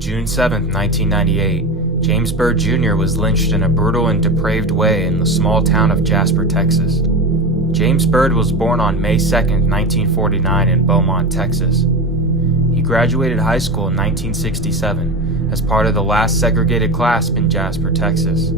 June 7, 1998, James Byrd Jr. was lynched in a brutal and depraved way in the small town of Jasper, Texas. James Byrd was born on May 2, 1949 in Beaumont, Texas. He graduated high school in 1967 as part of the last segregated class in Jasper, Texas.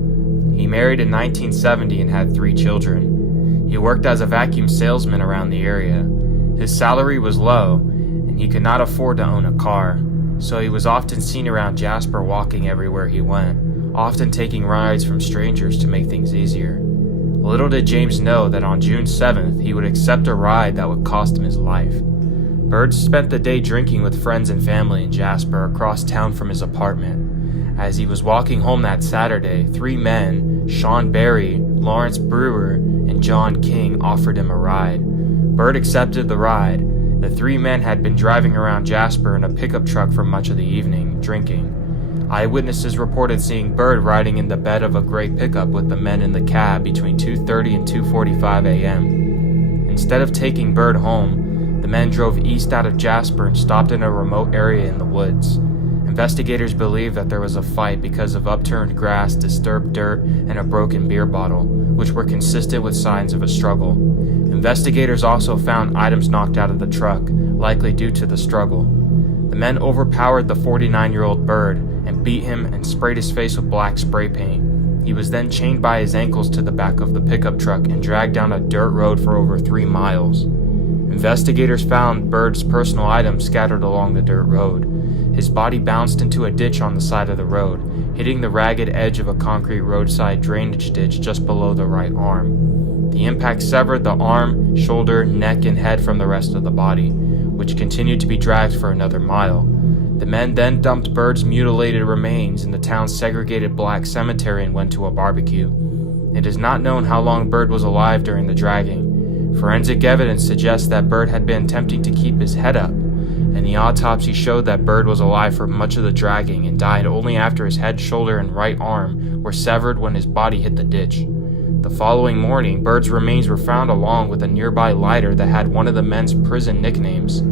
He married in 1970 and had 3 children. He worked as a vacuum salesman around the area. His salary was low, and he could not afford to own a car, so he was often seen around Jasper walking everywhere he went, often taking rides from strangers to make things easier. Little did James know that on June 7th, he would accept a ride that would cost him his life. Byrd spent the day drinking with friends and family in Jasper across town from his apartment. As he was walking home that Saturday, 3 men, Sean Berry, Lawrence Brewer, and John King, offered him a ride. Byrd accepted the ride. The 3 men had been driving around Jasper in a pickup truck for much of the evening, drinking. Eyewitnesses reported seeing Byrd riding in the bed of a gray pickup with the men in the cab between 2:30 and 2:45 a.m. Instead of taking Byrd home, the men drove east out of Jasper and stopped in a remote area in the woods. Investigators believe that there was a fight because of upturned grass, disturbed dirt, and a broken beer bottle, which were consistent with signs of a struggle. Investigators also found items knocked out of the truck, likely due to the struggle. The men overpowered the 49-year-old Byrd and beat him and sprayed his face with black spray paint. He was then chained by his ankles to the back of the pickup truck and dragged down a dirt road for over 3 miles. Investigators found Byrd's personal items scattered along the dirt road. His body bounced into a ditch on the side of the road, hitting the ragged edge of a concrete roadside drainage ditch just below the right arm. The impact severed the arm, shoulder, neck, and head from the rest of the body, which continued to be dragged for another mile. The men then dumped Byrd's mutilated remains in the town's segregated black cemetery and went to a barbecue. It is not known how long Byrd was alive during the dragging. Forensic evidence suggests that Byrd had been attempting to keep his head up, and the autopsy showed that Byrd was alive for much of the dragging and died only after his head, shoulder, and right arm were severed when his body hit the ditch. The following morning, Byrd's remains were found along with a nearby lighter that had one of the men's prison nicknames.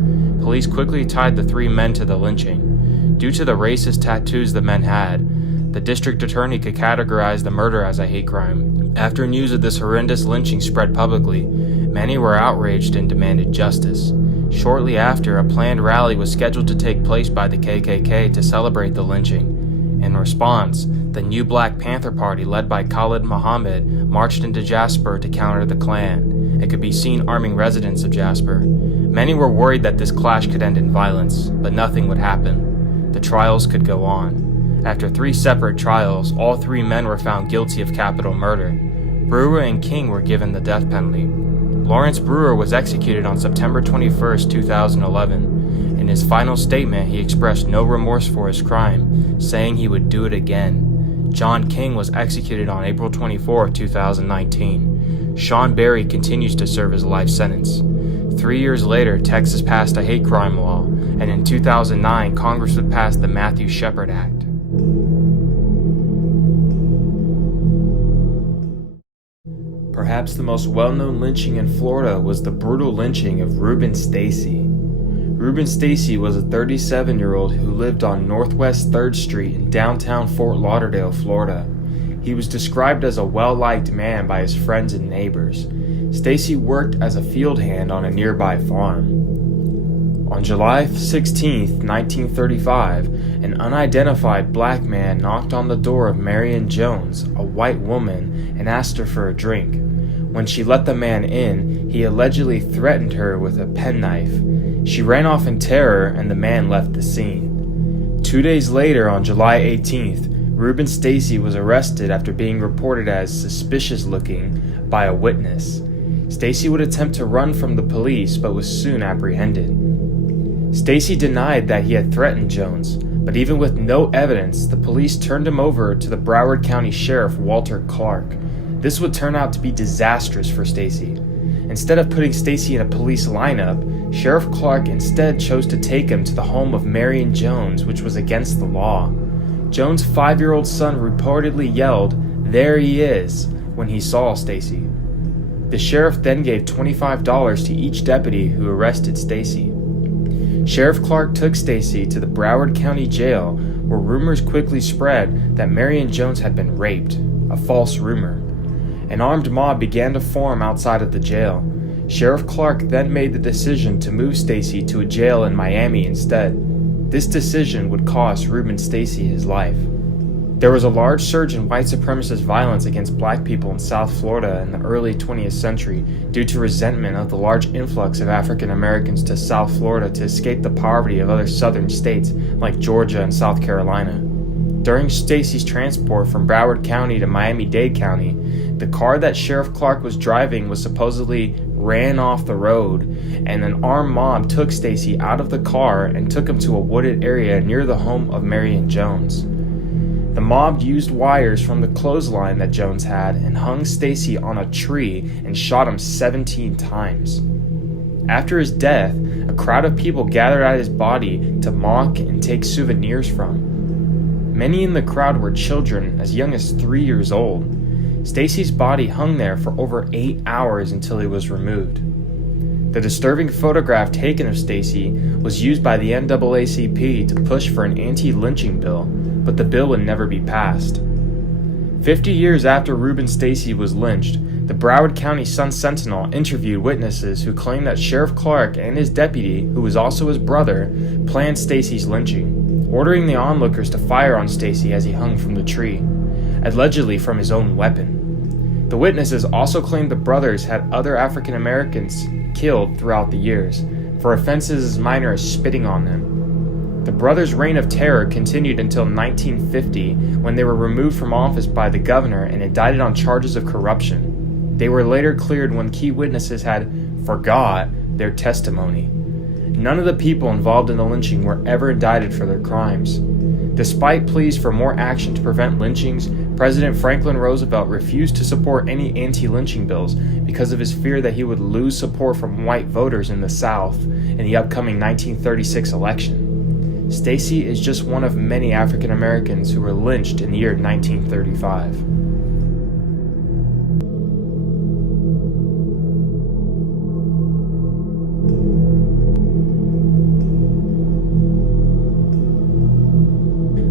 Police quickly tied the 3 men to the lynching. Due to the racist tattoos the men had, the district attorney could categorize the murder as a hate crime. After news of this horrendous lynching spread publicly, many were outraged and demanded justice. Shortly after, a planned rally was scheduled to take place by the KKK to celebrate the lynching. In response, the new Black Panther Party, led by Khalid Muhammad, marched into Jasper to counter the Klan. It could be seen arming residents of Jasper. Many were worried that this clash could end in violence, but nothing would happen. The trials could go on. After 3 separate trials, all 3 men were found guilty of capital murder. Brewer and King were given the death penalty. Lawrence Brewer was executed on September 21, 2011. In his final statement, he expressed no remorse for his crime, saying he would do it again. John King was executed on April 24, 2019. Sean Berry continues to serve his life sentence. 3 years later, Texas passed a hate crime law, and in 2009, Congress would pass the Matthew Shepard Act. Perhaps the most well-known lynching in Florida was the brutal lynching of Reuben Stacy. Reuben Stacy was a 37-year-old who lived on Northwest 3rd Street in downtown Fort Lauderdale, Florida. He was described as a well-liked man by his friends and neighbors. Stacy worked as a field hand on a nearby farm. On July 16, 1935, an unidentified black man knocked on the door of Marion Jones, a white woman, and asked her for a drink. When she let the man in, he allegedly threatened her with a penknife. She ran off in terror, and the man left the scene. 2 days later, on July 18th, Reuben Stacy was arrested after being reported as suspicious-looking by a witness. Stacy would attempt to run from the police, but was soon apprehended. Stacy denied that he had threatened Jones, but even with no evidence, the police turned him over to the Broward County Sheriff Walter Clark. This would turn out to be disastrous for Stacy. Instead of putting Stacy in a police lineup, Sheriff Clark instead chose to take him to the home of Marion Jones, which was against the law. Jones' 5-year-old son reportedly yelled, "There he is," when he saw Stacy. The sheriff then gave $25 to each deputy who arrested Stacy. Sheriff Clark took Stacy to the Broward County Jail, where rumors quickly spread that Marion Jones had been raped, a false rumor. An armed mob began to form outside of the jail. Sheriff Clark then made the decision to move Stacy to a jail in Miami instead. This decision would cost Reuben Stacy his life. There was a large surge in white supremacist violence against black people in South Florida in the early 20th century due to resentment of the large influx of African Americans to South Florida to escape the poverty of other southern states like Georgia and South Carolina. During Stacy's transport from Broward County to Miami-Dade County, the car that Sheriff Clark was driving was supposedly ran off the road, and an armed mob took Stacy out of the car and took him to a wooded area near the home of Marion Jones. The mob used wires from the clothesline that Jones had and hung Stacy on a tree and shot him 17 times. After his death, a crowd of people gathered at his body to mock and take souvenirs from. Many in the crowd were children as young as 3 years old. Stacy's body hung there for over 8 hours until he was removed. The disturbing photograph taken of Stacy was used by the NAACP to push for an anti-lynching bill, but the bill would never be passed. 50 years after Reuben Stacy was lynched, the Broward County Sun-Sentinel interviewed witnesses who claimed that Sheriff Clark and his deputy, who was also his brother, planned Stacy's lynching, ordering the onlookers to fire on Stacy as he hung from the tree, allegedly from his own weapon. The witnesses also claimed the brothers had other African Americans killed throughout the years, for offenses as minor as spitting on them. The brothers' reign of terror continued until 1950, when they were removed from office by the governor and indicted on charges of corruption. They were later cleared when key witnesses had forgot their testimony. None of the people involved in the lynching were ever indicted for their crimes. Despite pleas for more action to prevent lynchings, President Franklin Roosevelt refused to support any anti-lynching bills because of his fear that he would lose support from white voters in the South in the upcoming 1936 election. Stacy is just one of many African Americans who were lynched in the year 1935.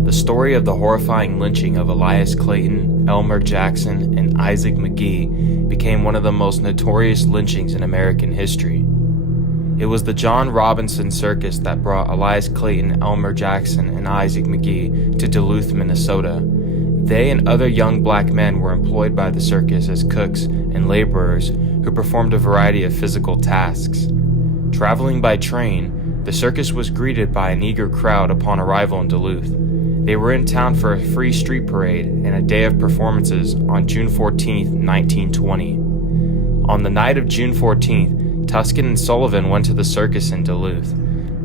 The story of the horrifying lynching of Elias Clayton, Elmer Jackson, and Isaac McGee became one of the most notorious lynchings in American history. It was the John Robinson Circus that brought Elias Clayton, Elmer Jackson, and Isaac McGee to Duluth, Minnesota. They and other young black men were employed by the circus as cooks and laborers who performed a variety of physical tasks. Traveling by train, the circus was greeted by an eager crowd upon arrival in Duluth. They were in town for a free street parade and a day of performances on June 14, 1920. On the night of June 14th, Tuscan and Sullivan went to the circus in Duluth.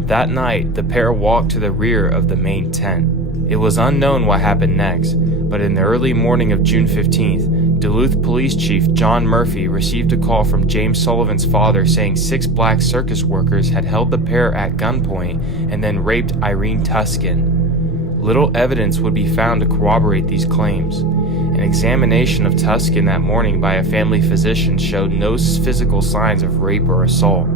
That night, the pair walked to the rear of the main tent. It was unknown what happened next, but in the early morning of June 15th, Duluth Police Chief John Murphy received a call from James Sullivan's father saying 6 black circus workers had held the pair at gunpoint and then raped Irene Tuscan. Little evidence would be found to corroborate these claims. An examination of Tuscan that morning by a family physician showed no physical signs of rape or assault.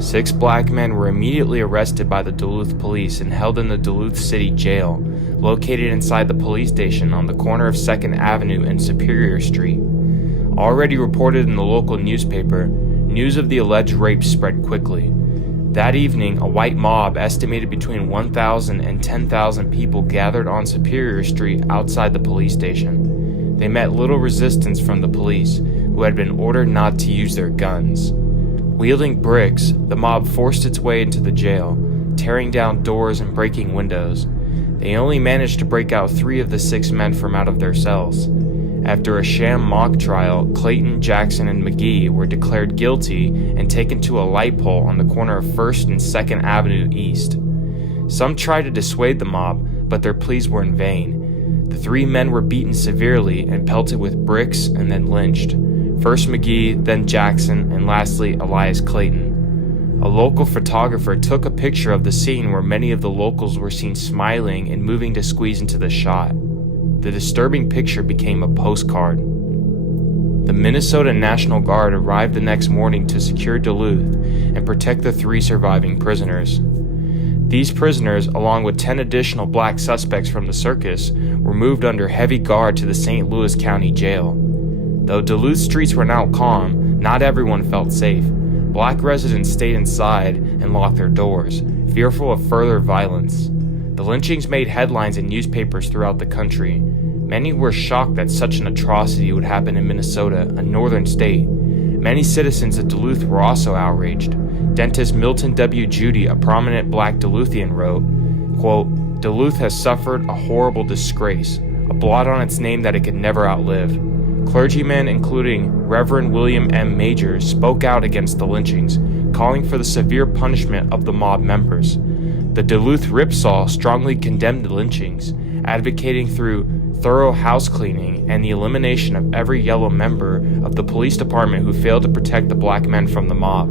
6 black men were immediately arrested by the Duluth police and held in the Duluth City Jail, located inside the police station on the corner of 2nd Avenue and Superior Street. Already reported in the local newspaper, news of the alleged rape spread quickly. That evening, a white mob estimated between 1,000 and 10,000 people gathered on Superior Street outside the police station. They met little resistance from the police, who had been ordered not to use their guns. Wielding bricks, the mob forced its way into the jail, tearing down doors and breaking windows. They only managed to break out 3 of the 6 men from out of their cells. After a sham mock trial, Clayton, Jackson, and McGee were declared guilty and taken to a light pole on the corner of 1st and 2nd Avenue East. Some tried to dissuade the mob, but their pleas were in vain. The 3 men were beaten severely and pelted with bricks and then lynched. First McGee, then Jackson, and lastly Elias Clayton. A local photographer took a picture of the scene where many of the locals were seen smiling and moving to squeeze into the shot. The disturbing picture became a postcard. The Minnesota National Guard arrived the next morning to secure Duluth and protect the 3 surviving prisoners. These prisoners, along with 10 additional black suspects from the circus, were moved under heavy guard to the St. Louis County Jail. Though Duluth streets were now calm, not everyone felt safe. Black residents stayed inside and locked their doors, fearful of further violence. The lynchings made headlines in newspapers throughout the country. Many were shocked that such an atrocity would happen in Minnesota, a northern state. Many citizens of Duluth were also outraged. Dentist Milton W. Judy, a prominent black Duluthian, wrote, quote, "Duluth has suffered a horrible disgrace, a blot on its name that it could never outlive." Clergymen, including Reverend William M. Majors, spoke out against the lynchings, calling for the severe punishment of the mob members. The Duluth Ripsaw strongly condemned the lynchings, advocating through thorough house cleaning and the elimination of every yellow member of the police department who failed to protect the black men from the mob.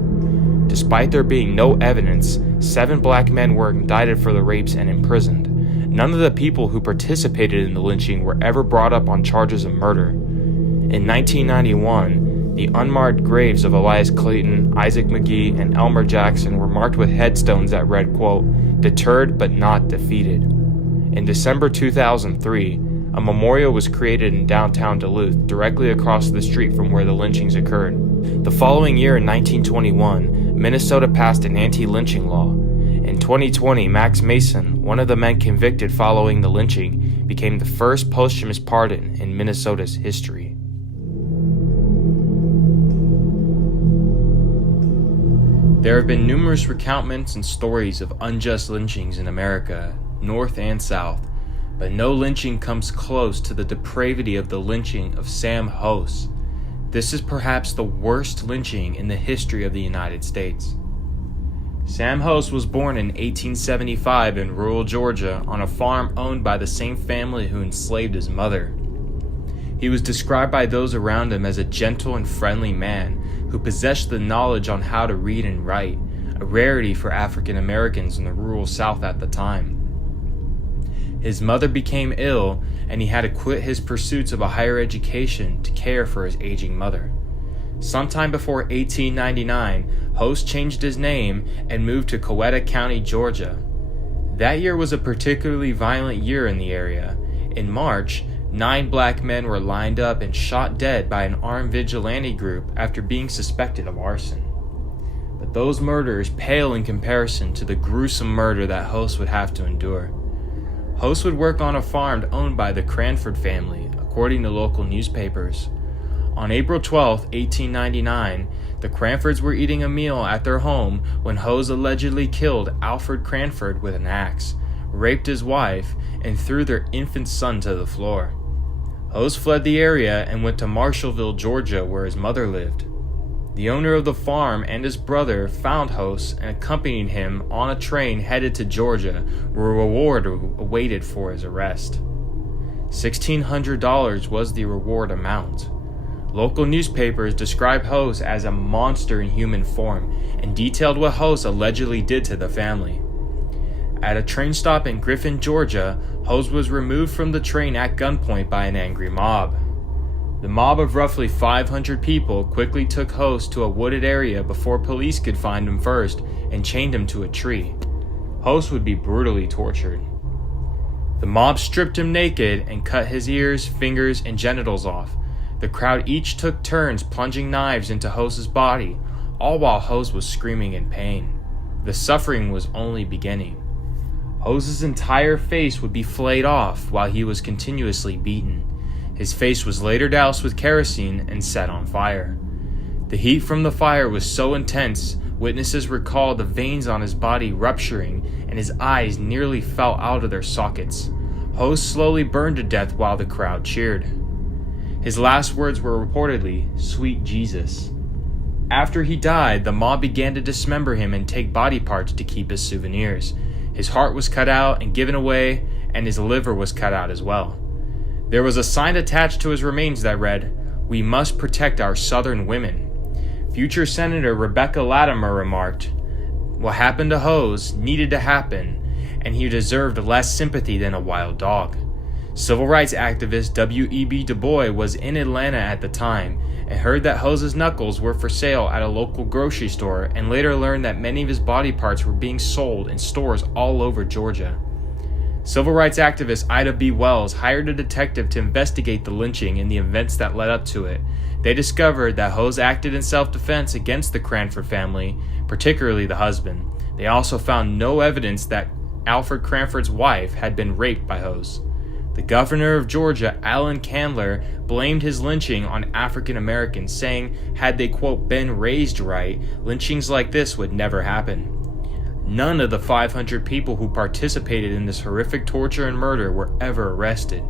Despite there being no evidence, 7 black men were indicted for the rapes and imprisoned. None of the people who participated in the lynching were ever brought up on charges of murder. In 1991, the unmarked graves of Elias Clayton, Isaac McGee, and Elmer Jackson were marked with headstones that read, quote, "Deterred but not defeated." In December 2003, a memorial was created in downtown Duluth, directly across the street from where the lynchings occurred. The following year, in 1921, Minnesota passed an anti-lynching law. In 2020, Max Mason, one of the men convicted following the lynching, became the first posthumous pardon in Minnesota's history. There have been numerous recounts and stories of unjust lynchings in America, North and South, but no lynching comes close to the depravity of the lynching of Sam House. This is perhaps the worst lynching in the history of the United States. Sam House was born in 1875 in rural Georgia on a farm owned by the same family who enslaved his mother. He was described by those around him as a gentle and friendly man who possessed the knowledge on how to read and write, a rarity for African Americans in the rural South at the time. His mother became ill, and he had to quit his pursuits of a higher education to care for his aging mother. Sometime before 1899, Host changed his name and moved to Coweta County, Georgia. That year was a particularly violent year in the area. In March, 9 black men were lined up and shot dead by an armed vigilante group after being suspected of arson. But those murders pale in comparison to the gruesome murder that Host would have to endure. Host would work on a farm owned by the Cranford family, according to local newspapers. On April 12, 1899, the Cranfords were eating a meal at their home when Host allegedly killed Alfred Cranford with an axe, raped his wife, and threw their infant son to the floor. Host fled the area and went to Marshallville, Georgia, where his mother lived. The owner of the farm and his brother found Host and accompanied him on a train headed to Georgia, where a reward awaited for his arrest. $1,600 was the reward amount. Local newspapers described Host as a monster in human form and detailed what Host allegedly did to the family. At a train stop in Griffin, Georgia, Host was removed from the train at gunpoint by an angry mob. The mob of roughly 500 people quickly took Host to a wooded area before police could find him first and chained him to a tree. Host would be brutally tortured. The mob stripped him naked and cut his ears, fingers, and genitals off. The crowd each took turns plunging knives into Host's body, all while Host was screaming in pain. The suffering was only beginning. Host's entire face would be flayed off while he was continuously beaten. His face was later doused with kerosene and set on fire. The heat from the fire was so intense, witnesses recalled the veins on his body rupturing and his eyes nearly fell out of their sockets. Host slowly burned to death while the crowd cheered. His last words were reportedly, "Sweet Jesus." After he died, the mob began to dismember him and take body parts to keep as souvenirs. His heart was cut out and given away, and his liver was cut out as well. There was a sign attached to his remains that read, "We must protect our Southern women." Future Senator Rebecca Latimer remarked, "What happened to Host needed to happen, and he deserved less sympathy than a wild dog." Civil rights activist W.E.B. Du Bois was in Atlanta at the time and heard that Hose's knuckles were for sale at a local grocery store, and later learned that many of his body parts were being sold in stores all over Georgia. Civil rights activist Ida B. Wells hired a detective to investigate the lynching and the events that led up to it. They discovered that Hose acted in self-defense against the Cranford family, particularly the husband. They also found no evidence that Alfred Cranford's wife had been raped by Hose. The governor of Georgia, Allen Candler, blamed his lynching on African Americans, saying had they, quote, been raised right, lynchings like this would never happen. None of the 500 people who participated in this horrific torture and murder were ever arrested.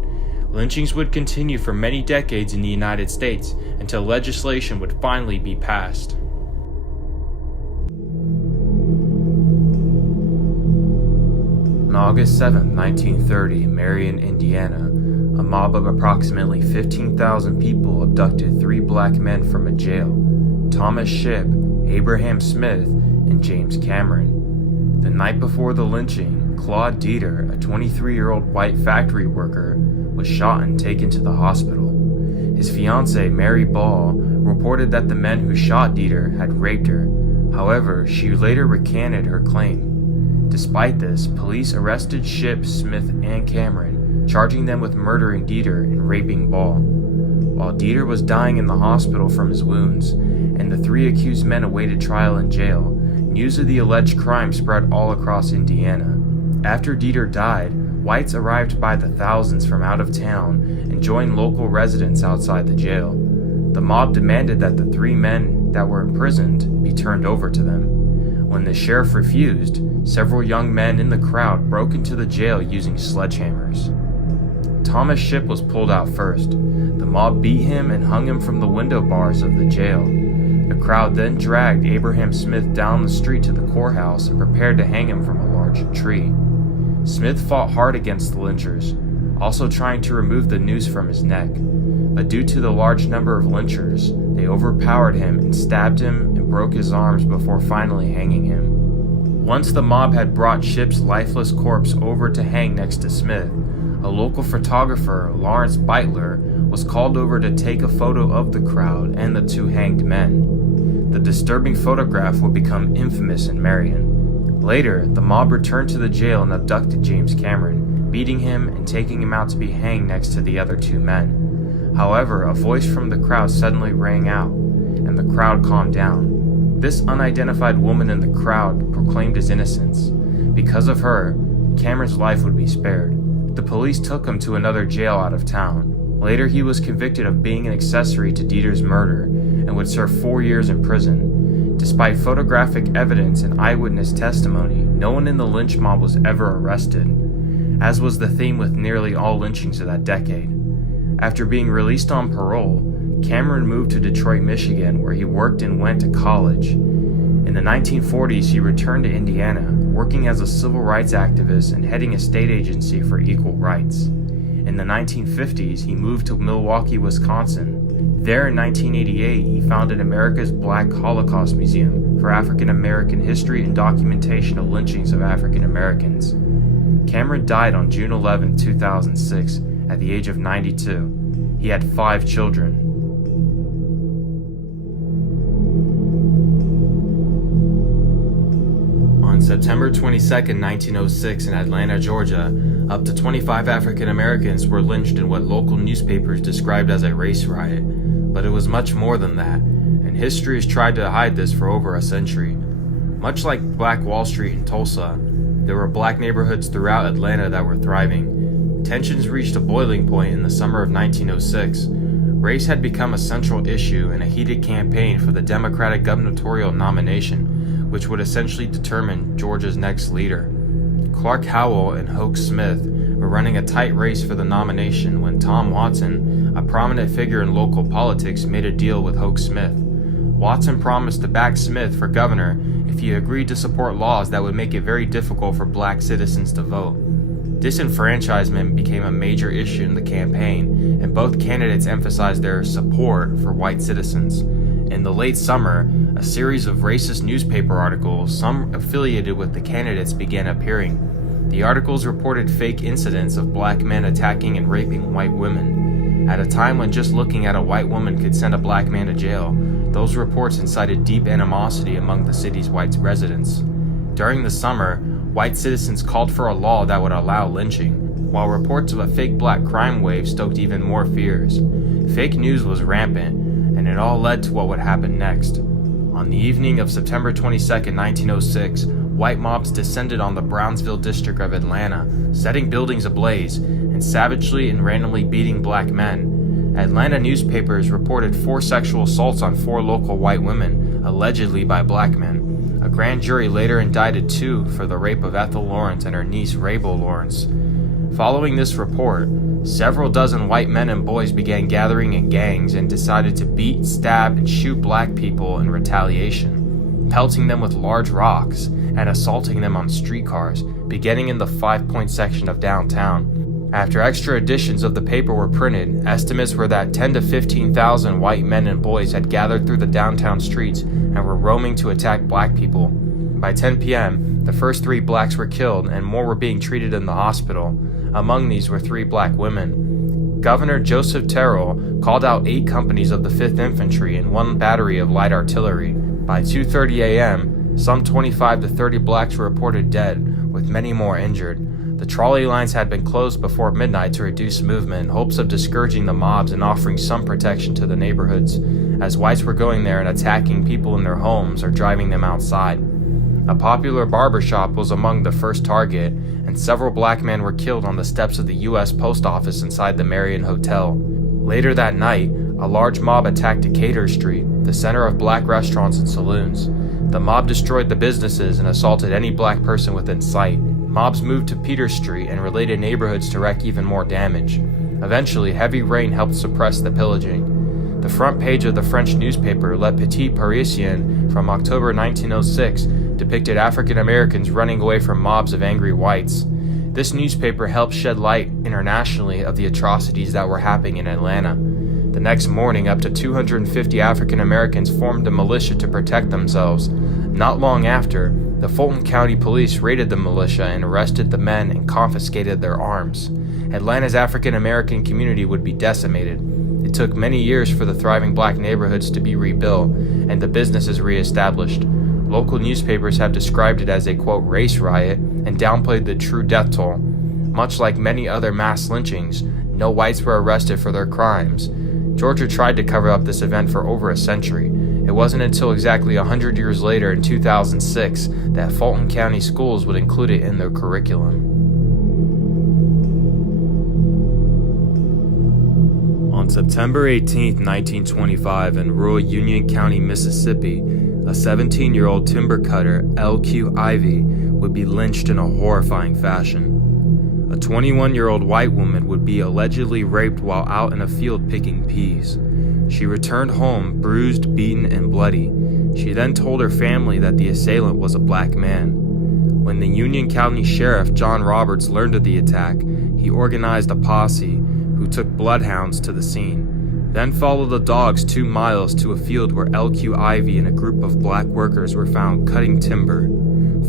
Lynchings would continue for many decades in the United States until legislation would finally be passed. On August 7, 1930, Marion, Indiana, a mob of approximately 15,000 people abducted 3 black men from a jail: Thomas Shipp, Abraham Smith, and James Cameron. The night before the lynching, Claude Dieter, a 23-year-old white factory worker, was shot and taken to the hospital. His fiancée, Mary Ball, reported that the men who shot Dieter had raped her. However, she later recanted her claim. Despite this, police arrested Shipp, Smith, and Cameron, charging them with murdering Dieter and raping Ball. While Dieter was dying in the hospital from his wounds, and the 3 accused men awaited trial in jail, news of the alleged crime spread all across Indiana. After Dieter died, whites arrived by the thousands from out of town and joined local residents outside the jail. The mob demanded that the 3 men that were imprisoned be turned over to them. When the sheriff refused, several young men in the crowd broke into the jail using sledgehammers. Thomas Shipp was pulled out first. The mob beat him and hung him from the window bars of the jail. The crowd then dragged Abraham Smith down the street to the courthouse and prepared to hang him from a large tree. Smith fought hard against the lynchers, also trying to remove the noose from his neck. But due to the large number of lynchers, they overpowered him and stabbed him and broke his arms before finally hanging him. Once the mob had brought Shipp's lifeless corpse over to hang next to Smith, a local photographer, Lawrence Beitler, was called over to take a photo of the crowd and the 2 hanged men. The disturbing photograph would become infamous in Marion. Later, the mob returned to the jail and abducted James Cameron, beating him and taking him out to be hanged next to the other 2 men. However, a voice from the crowd suddenly rang out, and the crowd calmed down. This unidentified woman in the crowd proclaimed his innocence. Because of her, Cameron's life would be spared. The police took him to another jail out of town. Later, he was convicted of being an accessory to Dieter's murder and would serve 4 years in prison. Despite photographic evidence and eyewitness testimony, no one in the lynch mob was ever arrested, as was the theme with nearly all lynchings of that decade. After being released on parole, Cameron moved to Detroit, Michigan, where he worked and went to college. In the 1940s, he returned to Indiana, working as a civil rights activist and heading a state agency for equal rights. In the 1950s, he moved to Milwaukee, Wisconsin. There in 1988, he founded America's Black Holocaust Museum for African American history and documentation of lynchings of African Americans. Cameron died on June 11, 2006, at the age of 92. He had 5 children. On September 22, 1906, in Atlanta, Georgia, up to 25 African Americans were lynched in what local newspapers described as a race riot. But it was much more than that, and history has tried to hide this for over a century. Much like Black Wall Street in Tulsa, there were black neighborhoods throughout Atlanta that were thriving. Tensions reached a boiling point in the summer of 1906. Race had become a central issue in a heated campaign for the Democratic gubernatorial nomination, which would essentially determine Georgia's next leader. Clark Howell and Hoke Smith were running a tight race for the nomination when Tom Watson, a prominent figure in local politics, made a deal with Hoke Smith. Watson promised to back Smith for governor if he agreed to support laws that would make it very difficult for black citizens to vote. Disenfranchisement became a major issue in the campaign, and both candidates emphasized their support for white citizens. In the late summer, a series of racist newspaper articles, some affiliated with the candidates, began appearing. The articles reported fake incidents of black men attacking and raping white women. At a time when just looking at a white woman could send a black man to jail, those reports incited deep animosity among the city's white residents. During the summer, white citizens called for a law that would allow lynching, while reports of a fake black crime wave stoked even more fears. Fake news was rampant, and it all led to what would happen next. On the evening of September 22, 1906, white mobs descended on the Brownsville district of Atlanta, setting buildings ablaze and savagely and randomly beating black men. Atlanta newspapers reported 4 sexual assaults on 4 local white women, allegedly by black men. A grand jury later indicted 2 for the rape of Ethel Lawrence and her niece Rabel Lawrence. Following this report, several dozen white men and boys began gathering in gangs and decided to beat, stab, and shoot black people in retaliation, pelting them with large rocks and assaulting them on streetcars, beginning in the 5 Point section of downtown. After extra editions of the paper were printed, estimates were that 10 to 15,000 white men and boys had gathered through the downtown streets and were roaming to attack black people. By 10 p.m., the first 3 blacks were killed and more were being treated in the hospital. Among these were 3 black women. Governor Joseph Terrell called out 8 companies of the 5th Infantry and 1 battery of light artillery. By 2:30 a.m., some 25 to 30 blacks were reported dead, with many more injured. The trolley lines had been closed before midnight to reduce movement in hopes of discouraging the mobs and offering some protection to the neighborhoods, as whites were going there and attacking people in their homes or driving them outside. A popular barber shop was among the first target, and several black men were killed on the steps of the U.S. Post Office inside the Marion Hotel. Later that night, a large mob attacked Decatur Street, the center of black restaurants and saloons. The mob destroyed the businesses and assaulted any black person within sight. Mobs moved to Peter Street and related neighborhoods to wreak even more damage. Eventually, heavy rain helped suppress the pillaging. The front page of the French newspaper Le Petit Parisien from October 1906 depicted African Americans running away from mobs of angry whites. This newspaper helped shed light internationally of the atrocities that were happening in Atlanta. The next morning, up to 250 African Americans formed a militia to protect themselves. Not long after, the Fulton County Police raided the militia and arrested the men and confiscated their arms. Atlanta's African American community would be decimated. It took many years for the thriving black neighborhoods to be rebuilt and the businesses reestablished. Local newspapers have described it as a, quote, race riot and downplayed the true death toll. Much like many other mass lynchings, no whites were arrested for their crimes. Georgia tried to cover up this event for over a century. It wasn't until exactly 100 years later in 2006 that Fulton County schools would include it in their curriculum. On September 18, 1925, in rural Union County, Mississippi, a 17-year-old timber cutter, L.Q. Ivy, would be lynched in a horrifying fashion. A 21-year-old white woman would be allegedly raped while out in a field picking peas. She returned home bruised, beaten, and bloody. She then told her family that the assailant was a black man. When the Union County Sheriff John Roberts learned of the attack, he organized a posse who took bloodhounds to the scene, then followed the dogs 2 miles to a field where L.Q. Ivy and a group of black workers were found cutting timber.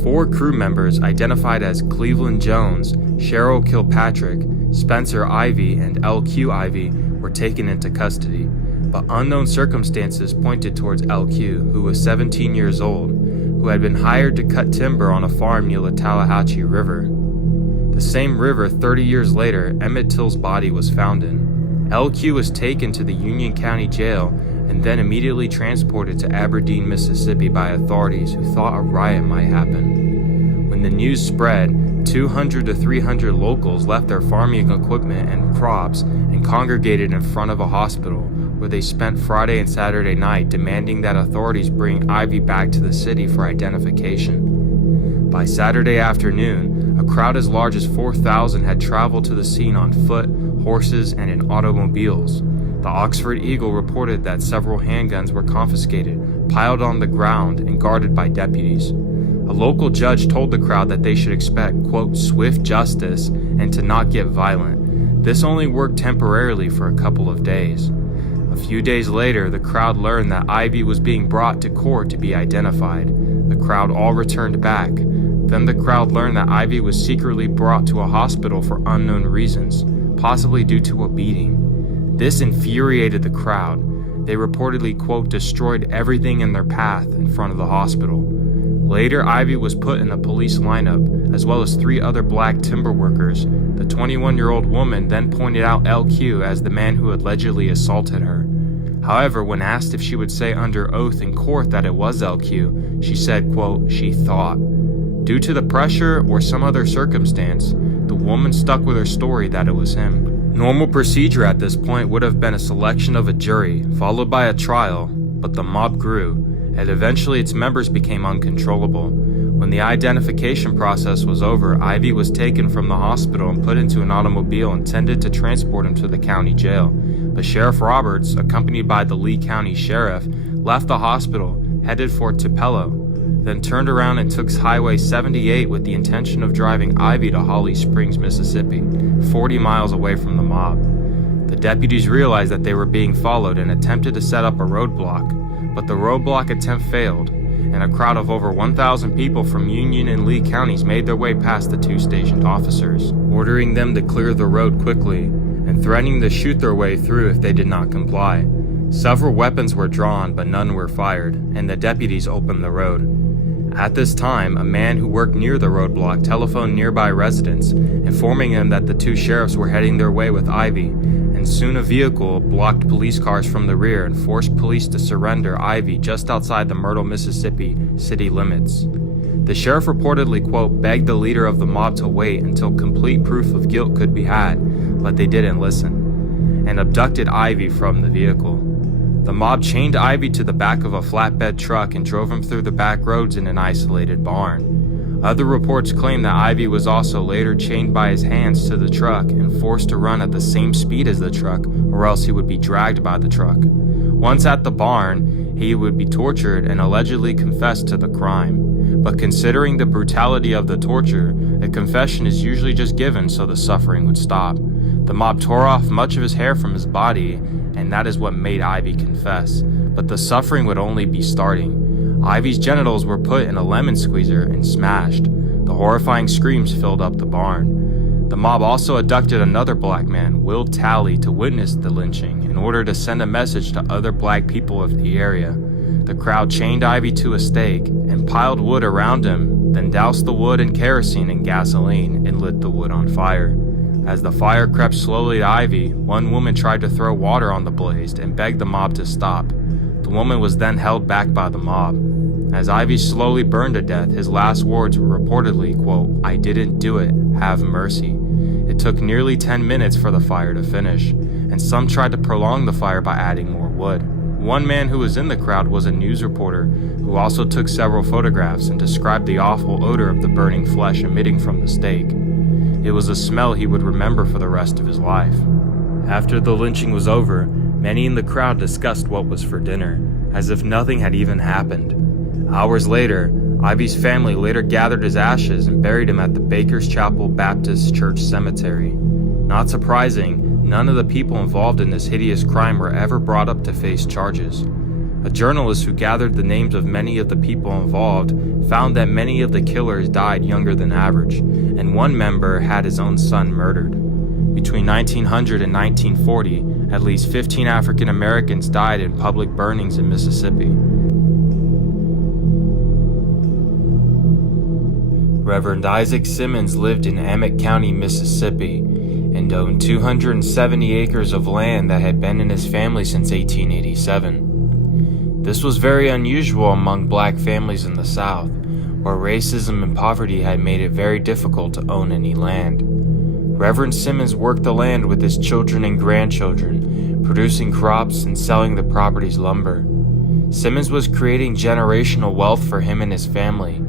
4 crew members identified as Cleveland Jones, Cheryl Kilpatrick, Spencer Ivy, and L.Q. Ivy were taken into custody, but unknown circumstances pointed towards L.Q., who was 17 years old, who had been hired to cut timber on a farm near the Tallahatchie River. The same river 30 years later, Emmett Till's body was found in. L.Q. was taken to the Union County Jail and then immediately transported to Aberdeen, Mississippi by authorities who thought a riot might happen. When the news spread, 200 to 300 locals left their farming equipment and crops and congregated in front of a hospital, where they spent Friday and Saturday night demanding that authorities bring Ivy back to the city for identification. By Saturday afternoon, a crowd as large as 4,000 had traveled to the scene on foot, horses, and in automobiles. The Oxford Eagle reported that several handguns were confiscated, piled on the ground, and guarded by deputies. A local judge told the crowd that they should expect, quote, swift justice and to not get violent. This only worked temporarily for a couple of days. A few days later, the crowd learned that Ivy was being brought to court to be identified. The crowd all returned back. Then the crowd learned that Ivy was secretly brought to a hospital for unknown reasons, possibly due to a beating. This infuriated the crowd. They reportedly, quote, destroyed everything in their path in front of the hospital. Later, Ivy was put in a police lineup, as well as 3 other black timber workers. The 21-year-old woman then pointed out LQ as the man who allegedly assaulted her. However, when asked if she would say under oath in court that it was LQ, she said, quote, she thought. Due to the pressure or some other circumstance, the woman stuck with her story that it was him. Normal procedure at this point would have been a selection of a jury, followed by a trial, but the mob grew, and eventually its members became uncontrollable. When the identification process was over, Ivy was taken from the hospital and put into an automobile intended to transport him to the county jail. But Sheriff Roberts, accompanied by the Lee County Sheriff, left the hospital, headed for Tupelo, then turned around and took Highway 78 with the intention of driving Ivy to Holly Springs, Mississippi, 40 miles away from the mob. The deputies realized that they were being followed and attempted to set up a roadblock, but the roadblock attempt failed, and a crowd of over 1,000 people from Union and Lee counties made their way past the 2 stationed officers, ordering them to clear the road quickly and threatening to shoot their way through if they did not comply. Several weapons were drawn, but none were fired, and the deputies opened the road. At this time, a man who worked near the roadblock telephoned nearby residents, informing them that the 2 sheriffs were heading their way with Ivy, and soon a vehicle blocked police cars from the rear and forced police to surrender Ivy just outside the Myrtle, Mississippi city limits. The sheriff reportedly, quote, begged the leader of the mob to wait until complete proof of guilt could be had, but they didn't listen, and abducted Ivy from the vehicle. The mob chained Ivy to the back of a flatbed truck and drove him through the back roads in an isolated barn. Other reports claim that Ivy was also later chained by his hands to the truck and forced to run at the same speed as the truck, or else he would be dragged by the truck. Once at the barn, he would be tortured and allegedly confessed to the crime. But considering the brutality of the torture, a confession is usually just given so the suffering would stop. The mob tore off much of his hair from his body, and that is what made Ivy confess. But the suffering would only be starting. Ivy's genitals were put in a lemon squeezer and smashed. The horrifying screams filled up the barn. The mob also abducted another black man, Will Talley, to witness the lynching in order to send a message to other black people of the area. The crowd chained Ivy to a stake and piled wood around him, then doused the wood in kerosene and gasoline and lit the wood on fire. As the fire crept slowly to Ivy, one woman tried to throw water on the blaze and begged the mob to stop. The woman was then held back by the mob. As Ivy slowly burned to death, his last words were reportedly, quote, "I didn't do it, have mercy." It took nearly 10 minutes for the fire to finish, and some tried to prolong the fire by adding more wood. One man who was in the crowd was a news reporter who also took several photographs and described the awful odor of the burning flesh emitting from the stake. It was a smell he would remember for the rest of his life. After the lynching was over, many in the crowd discussed what was for dinner, as if nothing had even happened. Hours later, Ivy's family later gathered his ashes and buried him at the Baker's Chapel Baptist Church Cemetery. Not surprising, none of the people involved in this hideous crime were ever brought up to face charges. A journalist who gathered the names of many of the people involved found that many of the killers died younger than average, and one member had his own son murdered. Between 1900 and 1940, at least 15 African Americans died in public burnings in Mississippi. Reverend Isaac Simmons lived in Emmett County, Mississippi, and owned 270 acres of land that had been in his family since 1887. This was very unusual among black families in the South, where racism and poverty had made it very difficult to own any land. Reverend Simmons worked the land with his children and grandchildren, producing crops and selling the property's lumber. Simmons was creating generational wealth for him and his family,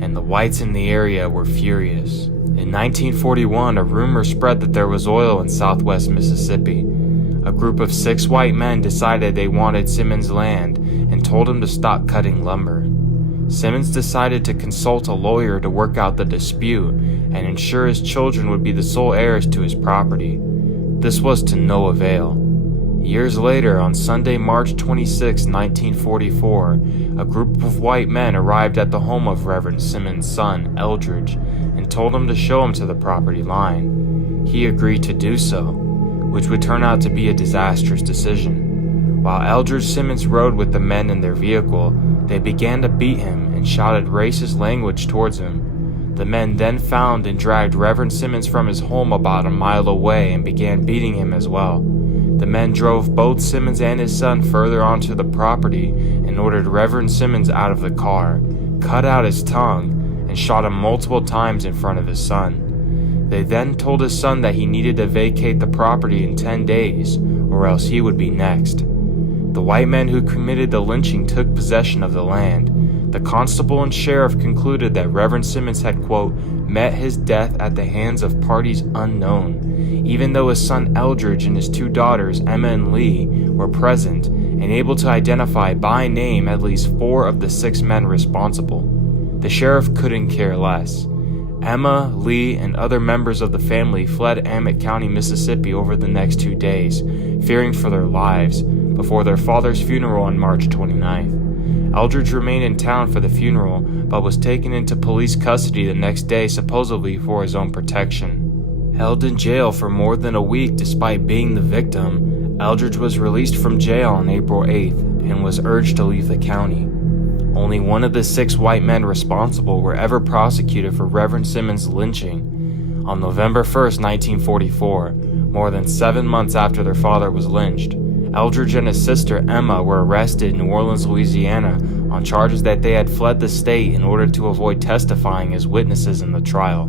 and the whites in the area were furious. In 1941, a rumor spread that there was oil in southwest Mississippi. A group of 6 white men decided they wanted Simmons' land and told him to stop cutting lumber. Simmons decided to consult a lawyer to work out the dispute and ensure his children would be the sole heirs to his property. This was to no avail. Years later, on Sunday, March 26, 1944, a group of white men arrived at the home of Reverend Simmons' son, Eldridge, and told him to show him to the property line. He agreed to do so, which would turn out to be a disastrous decision. While Eldridge Simmons rode with the men in their vehicle, they began to beat him and shouted racist language towards him. The men then found and dragged Reverend Simmons from his home about a mile away and began beating him as well. The men drove both Simmons and his son further onto the property and ordered Reverend Simmons out of the car, cut out his tongue, and shot him multiple times in front of his son. They then told his son that he needed to vacate the property in 10 days, or else he would be next. The white men who committed the lynching took possession of the land. The constable and sheriff concluded that Reverend Simmons had, quote, met his death at the hands of parties unknown, even though his son Eldridge and his two daughters, Emma and Lee, were present and able to identify by name at least 4 of the 6 men responsible. The sheriff couldn't care less. Emma, Lee, and other members of the family fled Ammett County, Mississippi over the next 2 days, fearing for their lives, before their father's funeral on March 29th. Eldridge remained in town for the funeral, but was taken into police custody the next day, supposedly for his own protection. Held in jail for more than a week despite being the victim, Eldridge was released from jail on April 8th and was urged to leave the county. Only one of the 6 white men responsible were ever prosecuted for Reverend Simmons' lynching. On November 1st, 1944, more than 7 months after their father was lynched, Eldridge and his sister Emma were arrested in New Orleans, Louisiana, on charges that they had fled the state in order to avoid testifying as witnesses in the trial,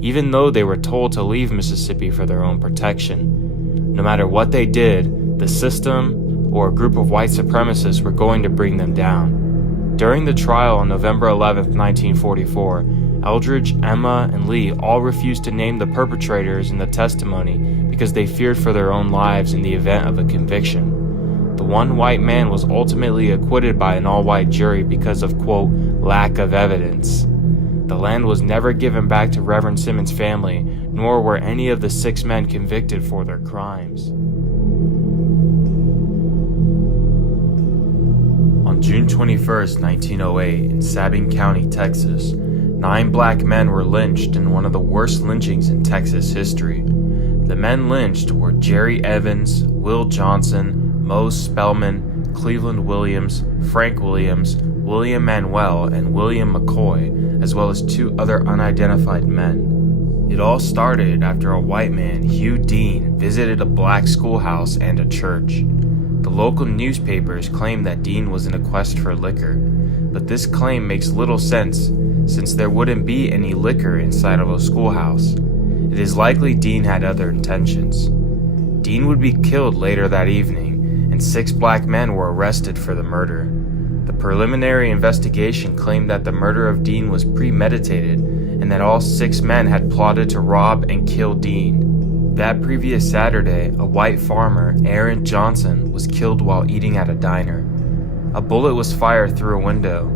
even though they were told to leave Mississippi for their own protection. No matter what they did, the system or a group of white supremacists were going to bring them down. During the trial on November 11, 1944, Eldridge, Emma, and Lee all refused to name the perpetrators in the testimony because they feared for their own lives in the event of a conviction. The one white man was ultimately acquitted by an all-white jury because of, quote, lack of evidence. The land was never given back to Reverend Simmons' family, nor were any of the 6 men convicted for their crimes. On June 21, 1908, in Sabbing County, Texas, 9 black men were lynched in one of the worst lynchings in Texas history. The men lynched were Jerry Evans, Will Johnson, Mose Spellman, Cleveland Williams, Frank Williams, William Manuel, and William McCoy, as well as 2 other unidentified men. It all started after a white man, Hugh Dean, visited a black schoolhouse and a church. The local newspapers claimed that Dean was in a quest for liquor, but this claim makes little sense since there wouldn't be any liquor inside of a schoolhouse. It is likely Dean had other intentions. Dean would be killed later that evening, and 6 black men were arrested for the murder. The preliminary investigation claimed that the murder of Dean was premeditated and that all 6 men had plotted to rob and kill Dean. That previous Saturday, a white farmer, Aaron Johnson, was killed while eating at a diner. A bullet was fired through a window.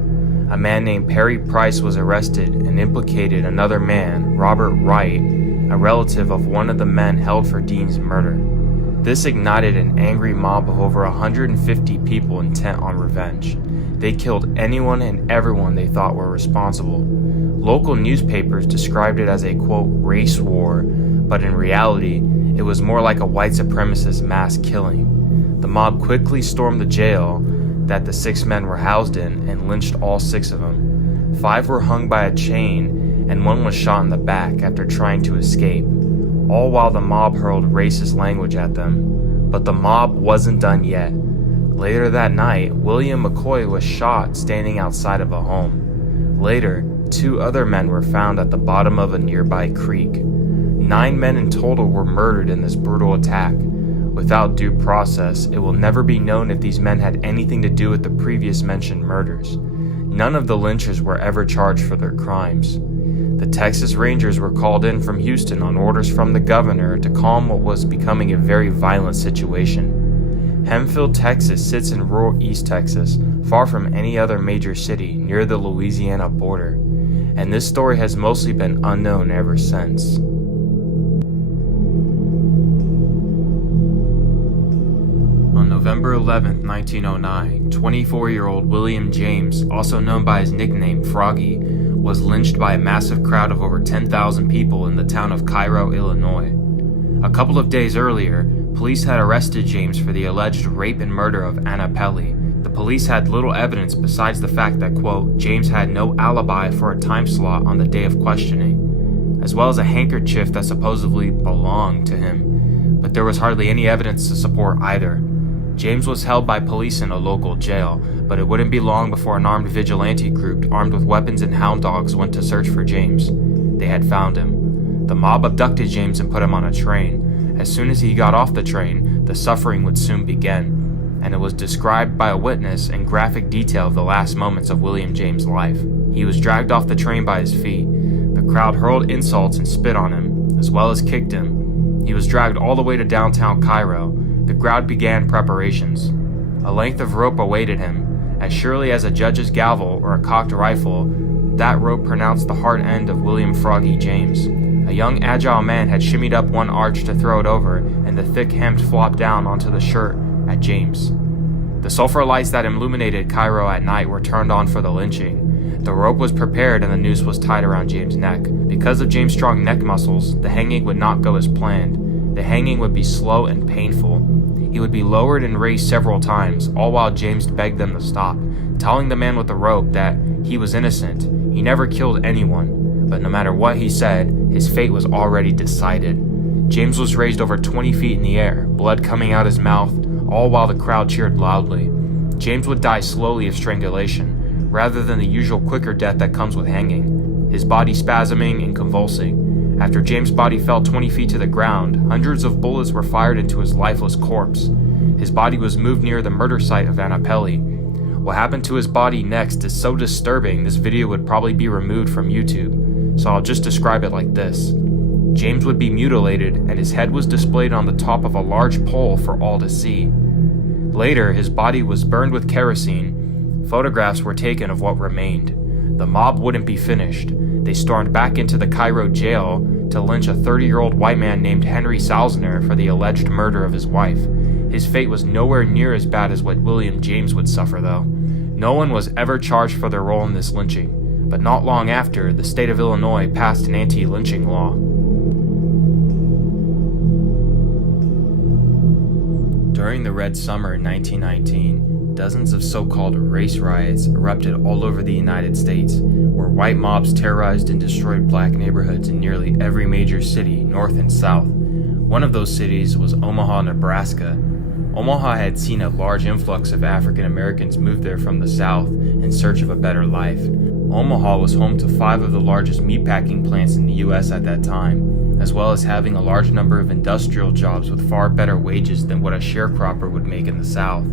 A man named Perry Price was arrested and implicated another man, Robert Wright, a relative of one of the men held for Dean's murder. This ignited an angry mob of over 150 people intent on revenge. They killed anyone and everyone they thought were responsible. Local newspapers described it as a, quote, race war, but in reality, it was more like a white supremacist mass killing. The mob quickly stormed the jail that the 6 men were housed in and lynched all 6 of them. 5 were hung by a chain, and 1 was shot in the back after trying to escape, all while the mob hurled racist language at them. But the mob wasn't done yet. Later that night, William McCoy was shot standing outside of a home. Later, 2 other men were found at the bottom of a nearby creek. 9 men in total were murdered in this brutal attack. Without due process, it will never be known if these men had anything to do with the previous mentioned murders. None of the lynchers were ever charged for their crimes. The Texas Rangers were called in from Houston on orders from the governor to calm what was becoming a very violent situation. Hemphill, Texas sits in rural East Texas, far from any other major city, near the Louisiana border, and this story has mostly been unknown ever since. September 11, 1909, 24-year-old William James, also known by his nickname Froggy, was lynched by a massive crowd of over 10,000 people in the town of Cairo, Illinois. A couple of days earlier, police had arrested James for the alleged rape and murder of Anna Pelly. The police had little evidence besides the fact that, quote, James had no alibi for a time slot on the day of questioning, as well as a handkerchief that supposedly belonged to him. But there was hardly any evidence to support either. James was held by police in a local jail, but it wouldn't be long before an armed vigilante group armed with weapons and hound dogs went to search for James. They had found him. The mob abducted James and put him on a train. As soon as he got off the train, the suffering would soon begin, and it was described by a witness in graphic detail of the last moments of William James' life. He was dragged off the train by his feet. The crowd hurled insults and spit on him, as well as kicked him. He was dragged all the way to downtown Cairo. The crowd began preparations. A length of rope awaited him. As surely as a judge's gavel or a cocked rifle, that rope pronounced the hard end of William Froggy James. A young, agile man had shimmied up one arch to throw it over, and the thick hem flopped down onto the shirt at James. The sulfur lights that illuminated Cairo at night were turned on for the lynching. The rope was prepared and the noose was tied around James' neck. Because of James' strong neck muscles, the hanging would not go as planned. The hanging would be slow and painful. He would be lowered and raised several times, all while James begged them to stop, telling the man with the rope that he was innocent. He never killed anyone, but no matter what he said, his fate was already decided. James was raised over 20 feet in the air, blood coming out his mouth, all while the crowd cheered loudly. James would die slowly of strangulation, rather than the usual quicker death that comes with hanging, his body spasming and convulsing. After James' body fell 20 feet to the ground, hundreds of bullets were fired into his lifeless corpse. His body was moved near the murder site of Anna Pelly. What happened to his body next is so disturbing this video would probably be removed from YouTube, so I'll just describe it like this. James would be mutilated and his head was displayed on the top of a large pole for all to see. Later, his body was burned with kerosene. Photographs were taken of what remained. The mob wouldn't be finished. They stormed back into the Cairo jail to lynch a 30-year-old white man named Henry Salzner for the alleged murder of his wife. His fate was nowhere near as bad as what William James would suffer, though. No one was ever charged for their role in this lynching, but not long after, the state of Illinois passed an anti-lynching law. During the Red Summer in 1919, dozens of so-called race riots erupted all over the United States, where white mobs terrorized and destroyed black neighborhoods in nearly every major city, north and south. One of those cities was Omaha, Nebraska. Omaha had seen a large influx of African Americans move there from the South in search of a better life. Omaha was home to 5 of the largest meatpacking plants in the U.S. at that time, as well as having a large number of industrial jobs with far better wages than what a sharecropper would make in the South.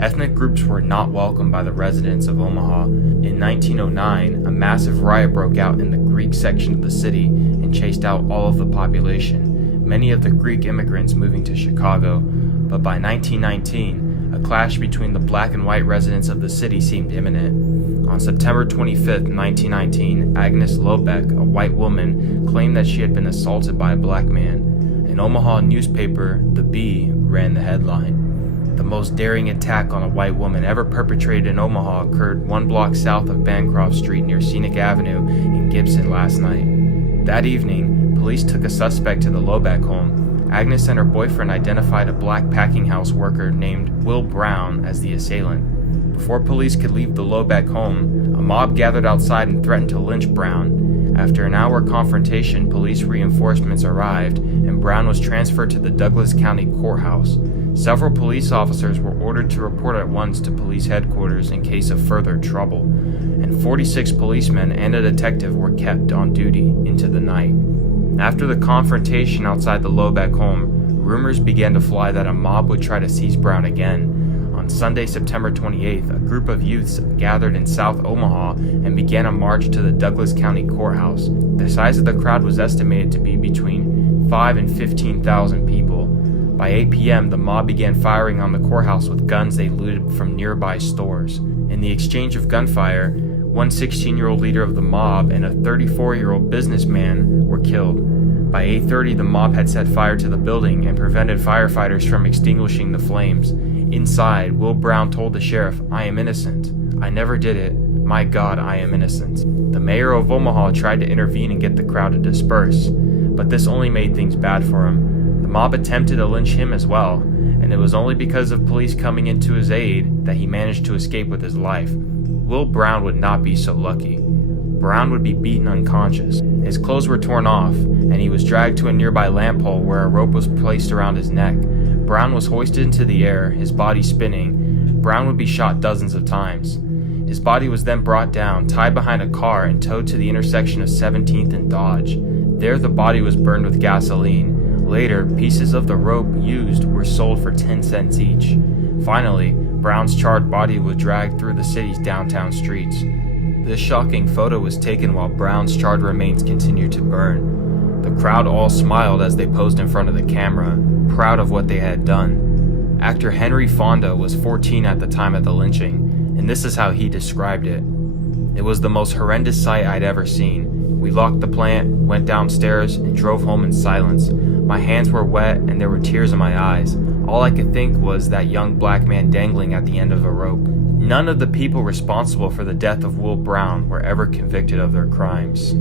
Ethnic groups were not welcomed by the residents of Omaha. In 1909, a massive riot broke out in the Greek section of the city and chased out all of the population, many of the Greek immigrants moving to Chicago. But by 1919, a clash between the black and white residents of the city seemed imminent. On September 25, 1919, Agnes Lobeck, a white woman, claimed that she had been assaulted by a black man. An Omaha newspaper, The Bee, ran the headline. The most daring attack on a white woman ever perpetrated in Omaha occurred 1 block south of Bancroft Street near Scenic Avenue in Gibson last night. That evening, police took a suspect to the Lobeck home. Agnes and her boyfriend identified a black packing house worker named Will Brown as the assailant. Before police could leave the Lobeck home, a mob gathered outside and threatened to lynch Brown. After an hour confrontation, police reinforcements arrived, and Brown was transferred to the Douglas County Courthouse. Several police officers were ordered to report at once to police headquarters in case of further trouble, and 46 policemen and a detective were kept on duty into the night. After the confrontation outside the Lobeck home, rumors began to fly that a mob would try to seize Brown again. On Sunday, September 28th, a group of youths gathered in South Omaha and began a march to the Douglas County Courthouse. The size of the crowd was estimated to be between 5,000 and 15,000 people. By 8 p.m., the mob began firing on the courthouse with guns they looted from nearby stores. In the exchange of gunfire, one 16-year-old leader of the mob and a 34-year-old businessman were killed. By 8:30, the mob had set fire to the building and prevented firefighters from extinguishing the flames. Inside, Will Brown told the sheriff, "I am innocent. I never did it. My God, I am innocent." The mayor of Omaha tried to intervene and get the crowd to disperse, but this only made things bad for him. The mob attempted to lynch him as well, and it was only because of police coming into his aid that he managed to escape with his life. Will Brown would not be so lucky. Brown would be beaten unconscious. His clothes were torn off, and he was dragged to a nearby lamp pole where a rope was placed around his neck. Brown was hoisted into the air, his body spinning. Brown would be shot dozens of times. His body was then brought down, tied behind a car, and towed to the intersection of 17th and Dodge. There the body was burned with gasoline. Later, pieces of the rope used were sold for 10 cents each. Finally, Brown's charred body was dragged through the city's downtown streets. This shocking photo was taken while Brown's charred remains continued to burn. The crowd all smiled as they posed in front of the camera, proud of what they had done. Actor Henry Fonda was 14 at the time of the lynching, and this is how he described it. "It was the most horrendous sight I'd ever seen. We locked the plant, went downstairs, and drove home in silence. My hands were wet and there were tears in my eyes. All I could think was that young black man dangling at the end of a rope." None of the people responsible for the death of Will Brown were ever convicted of their crimes.